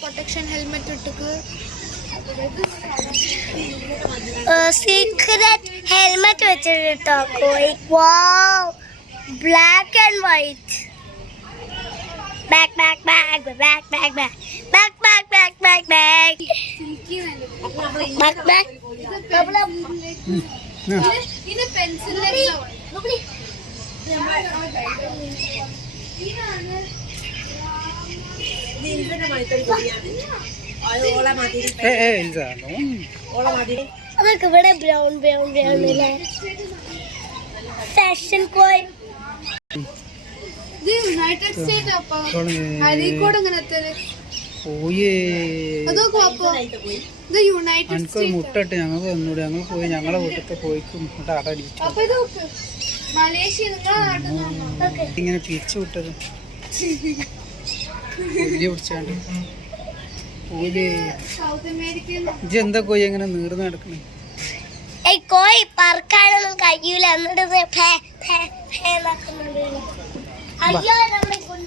Protection helmet ഇട്ടിട്ട് secret helmet വെച്ചിട്ടോ കോഴി. Wow, black and white. Back back back back back back back back back back back back back. ഇത് pencil അതൊക്കെ ഇവിടെ brown brown brown അല്ലേ? Fashion കോയ്. ഇത് യുണൈറ്റഡ് സ്റ്റേറ്റ് അപ്പൊ അരീക്കോട് എങ്ങനത്തെ അതൊക്കെ അപ്പൊ ഇത് യുണൈറ്റഡ് സ്റ്റേറ്റ് മുട്ടിട്ട് ഞങ്ങൾക്ക് ഒന്നുകൂടി ഞങ്ങൾ പോയി ഞങ്ങളെ വീട്ടിലത്തെ പോയിക്ക് മുട്ട അടടിച്ചു. അപ്പൊ ഇത് മലേഷ്യ നിങ്ങളെ നാട്ടിൽ ഇങ്ങനെ പിരിച്ചു വിട്ടത് പിടിച്ചാണ്ട് സൗത്ത് അമേരിക്കയിൽ ഇജ്ജ് എന്താ കോയി എങ്ങനെ നീർന്ന് നടക്കണേ? കോഴി പറക്കാനൊന്നും കഴിയൂല. എന്നിട്ട്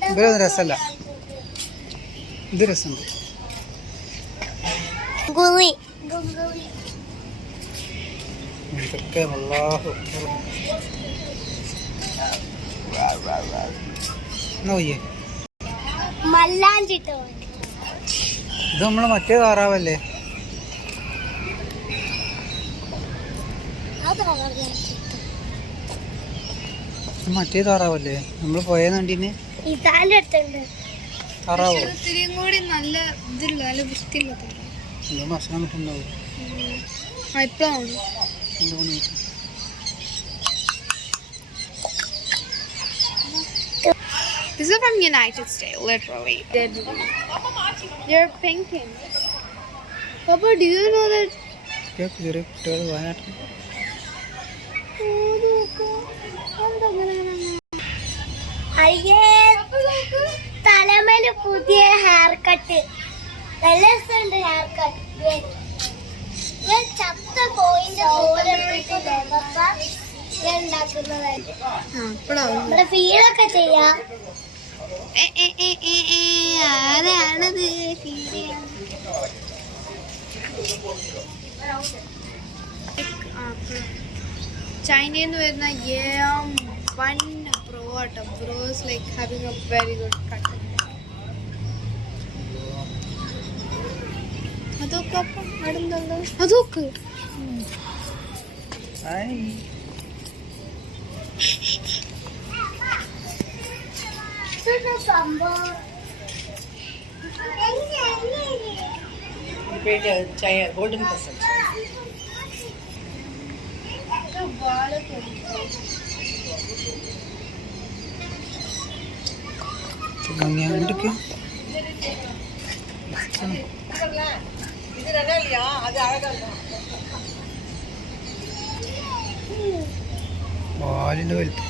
ഇവരൊന്നും രസമല്ല, ഇത് രസമുണ്ട്. ഇതൊക്കെ നോയ്യേ മല്ലാഞ്ചിട്ടോ. ഇത് നമ്മളെ മറ്റേ താറാവല്ലേ? മറ്റേ താറാവല്ലേ നമ്മള് പോയ നണ്ടിന്? ഇതാന്റെ അടുത്തുണ്ട് താറാവോ? ഇത്തിരിയും കൂടി നല്ല ഇതില്ല, നല്ല വൃത്തിയുള്ള എന്തോ ഭക്ഷണം കിട്ടുന്നുണ്ടാവും. ഇപ്പഴാണ് എന്താ പണി? This is from United States, literally. They're pinking. Papa, do you know that? ചെറിയ കുട്ടികൾ വയനാട്ടിൽ അയ്യേ, തലമേല് പുതിയ ഹെയർ കട്ട്. നല്ല രസമുണ്ട് ഹെയർ കട്ട്. ഞാൻ ചത്ത കോയിന്റെ ഉണ്ടാക്കുന്നതായിട്ട് ഫീലൊക്കെ ചെയ്യാം. ആരാണത് ചൈനയിൽ നിന്ന് വരുന്ന വൺ പ്രോ ആട്ടോ. Pro is like having A very good cut. അതൊക്കെ അപ്പം അടുന്നുണ്ടോ? അതൊക്കെ സംഭവം golden percent. പാലിന്റെ വലിപ്പം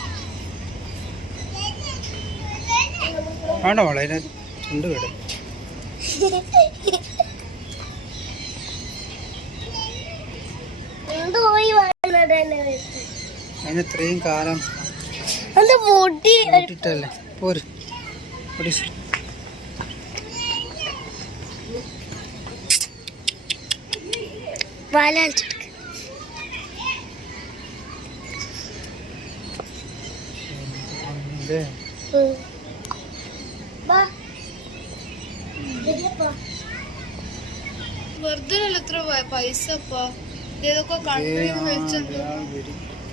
വേണ്ട, വളരെ ചുണ്ട് കേടും. അതിന് ഇത്രയും കാലം മുട്ടിട്ടല്ലേ പോര്. വെറുതെ എത്ര പൈസ ഏതൊക്കെ കൺട്രിയിൽ വെച്ചത്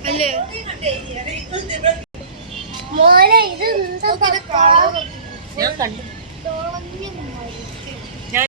അല്ലേ? മോനെ ഇത് ഞാൻ കണ്ടു.